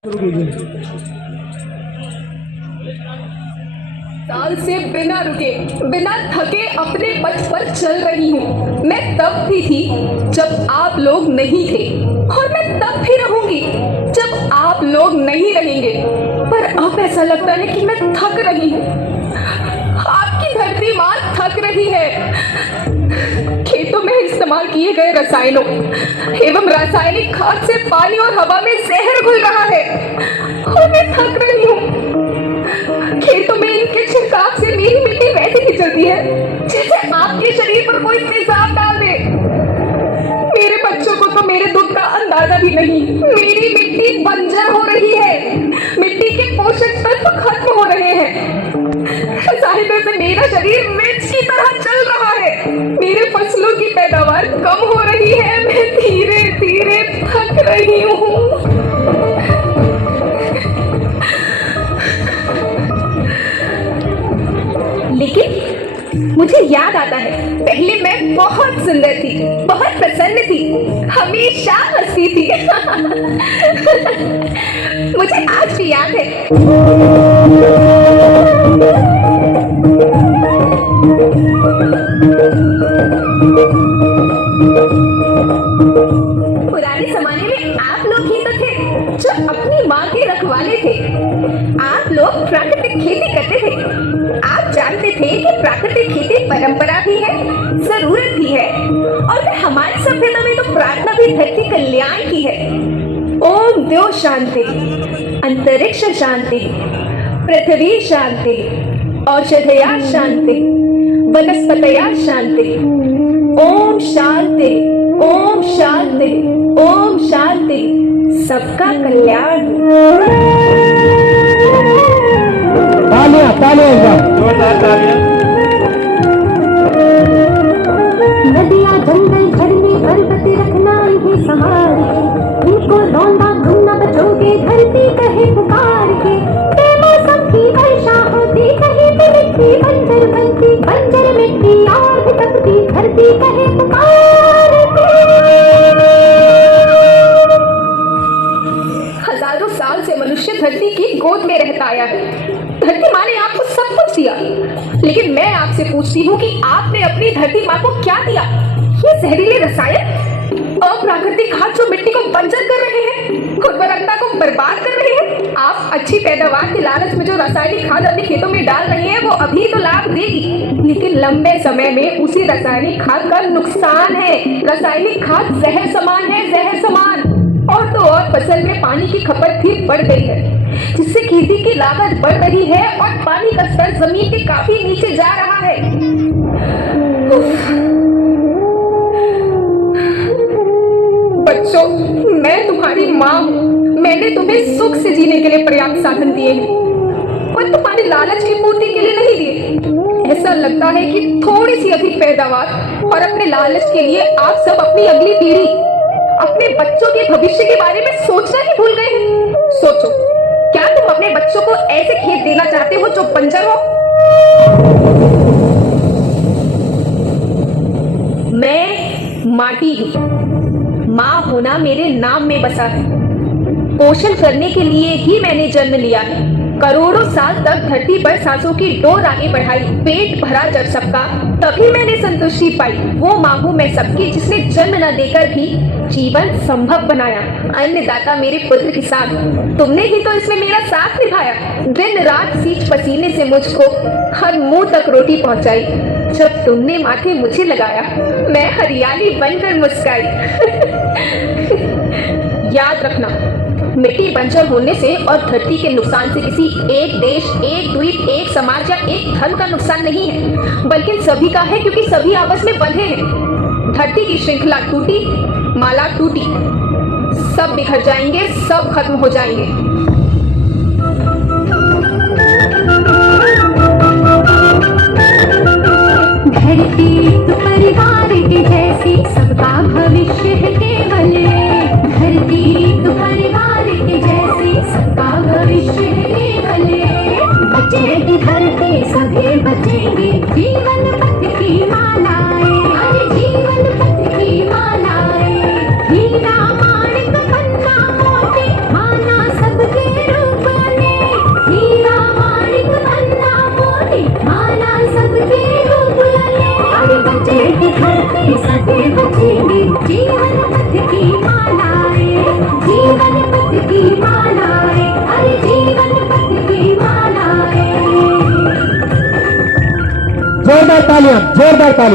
साल से बिना रुके बिना थके अपने पथ पर चल रही हूँ। मैं तब भी थी जब आप लोग नहीं थे और मैं तब भी रहूंगी जब आप लोग नहीं रहेंगे। पर अब ऐसा लगता है कि मैं थक रही हूँ। आपकी धरती माँ थक रही है। खेतों में इस्तेमाल किए गए रसायनों एवं रासायनिक खाद से पानी और हवा में जहर घुल रहा है और मैं थक रही हूँ। खेतों में इनके छिड़काव से मेरी मिट्टी वैसे ही चलती है जैसे आपके शरीर पर कोई तेजाब डाल दे। मेरे बच्चों को तो मेरे दुख का अंदाजा भी नहीं। मेरी मिट्टी बंजर हो रही है। मिट्टी के पोषक तत्व खत्म हो रहे हैं। रसायनों से मेरा शरीर मिर्च की तरह चल रहा है। मेरे फसलों की पैदावार कम हो रही है। मैं धीरे धीरे थक रही हूँ। लेकिन मुझे याद आता है, पहले मैं बहुत सुंदर थी, बहुत प्रसन्न थी, हमेशा हंसती थी। मुझे आज भी याद है। पुराने जमाने में आप लोग ही तो थे जो अपनी माँ के रखवाले थे। आप लोग प्राकृतिक खेती करते थे। आप जानते थे कि प्राकृतिक खेती परंपरा भी है, जरूरत भी है, और हमारी सभ्यता में तो प्रार्थना भी धरती कल्याण की है। ओम द्यो शांति, अंतरिक्ष शांति, पृथ्वी शांति, औषधया शांति, वनस्पतया शांति। ओम शांति, ओम शांति, ओम शांति। सबका कल्याण। तालियां तालियां जोरदार तालियां। नदियाँ जंगल झरने पर्वत रखना इन्हें संभाल के, इनको रौंदा तुम न बचोगे धरती कहे पुकार के। बेमौसम की वर्षा होती कहीं पे मिट्टी बंजर बनती, बंजर मिट्टी और भी तपती धरती कहे पुकार के। हजारों साल से मनुष्य धरती की गोद में रहता आया है। धरती माँ ने आपको सब कुछ दिया, लेकिन मैं आपसे पूछती हूँ कि आपने अपनी धरती माँ को क्या दिया? ये जहरीले रसायन, अप्राकृतिक खाद जो मिट्टी को बंजर कर रहे हैं, उर्वरकता को बर्बाद कर रहे हैं। आप अच्छी पैदावार के लालच में जो रासायनिक खाद अपने खेतों में डाल रहे हैं वो अभी तो लाभ देगी, लेकिन लंबे समय में उसी रासायनिक खाद का नुकसान है। रासायनिक खाद जहर समान है, जहर समान। और तो और फसल में पानी की खपत भी बढ़ गई है, जिससे खेती की लागत बढ़ रही है और पानी का स्तर जमीन के काफी नीचे जा रहा है। बच्चों, मैं तुम्हारी माँ हूँ। मैंने तुम्हें सुख से जीने के लिए पर्याप्त साधन दिए हैं और तुम्हारे लालच की पूर्ति के लिए नहीं दिए। ऐसा लगता है कि थोड़ी सी अधिक पैदावार और अपने लालच के लिए आप सब अपनी अगली पीढ़ी, अपने बच्चों के भविष्य के बारे में सोचना ही भूल गए हैं। सोचो, क्या तुम अपने बच्चों को ऐसे खेत देना चाहते हो जो बंजर हो? मैं माटी हूँ। माँ होना मेरे नाम में बसा है। पोषण करने के लिए ही मैंने जन्म लिया है। करोड़ों साल तक धरती पर सांसों की डोर आगे बढ़ाई, पेट भरा जब सबका, तभी मैंने संतुष्टि पाई। वो माँ हूँ मैं सबकी, जिसने जन्म न देकर भी जीवन संभव बनाया। अन्नदाता मेरे पुत्र किसान, तुमने ही तो इसमें मेरा साथ निभाया। दिन रात सींच पसीने से मुझको हर मुंह तक रोटी पहुंचाई। जब तुमने माथे मुझे लगाया, मैं हरियाली बनकर मुस्काई। याद रखना, मिट्टी बंजर होने से और धरती के नुकसान से किसी एक देश, एक द्वीप, एक समाज या एक धर्म का नुकसान नहीं है, बल्कि सभी का है, क्योंकि सभी आपस में बंधे हैं। धरती की श्रृंखला टूटी, माला टूटी, सब बिखर जाएंगे, सब खत्म हो जाएंगे। धरती तो परिवार की जैसी, सबका भविष्य है केवल। धरती तो परिवार की जैसी, सबका भविष्य है केवल। बचेगी धरती सभी बचेंगे, जीवन पथ की मालाएं, अरे जीवन पथ की मालाएं। हीरा माणिक पन्ना मोती, माना सबके सबके रूप लाए, अरे बचेगी धरती सभी बचेंगे, जीवन पथ की मालाएं, जीवन पथ की मालाएं, अरे जीवन पथ की मालाएं। जोरदार तालियां, जोरदार तालियां।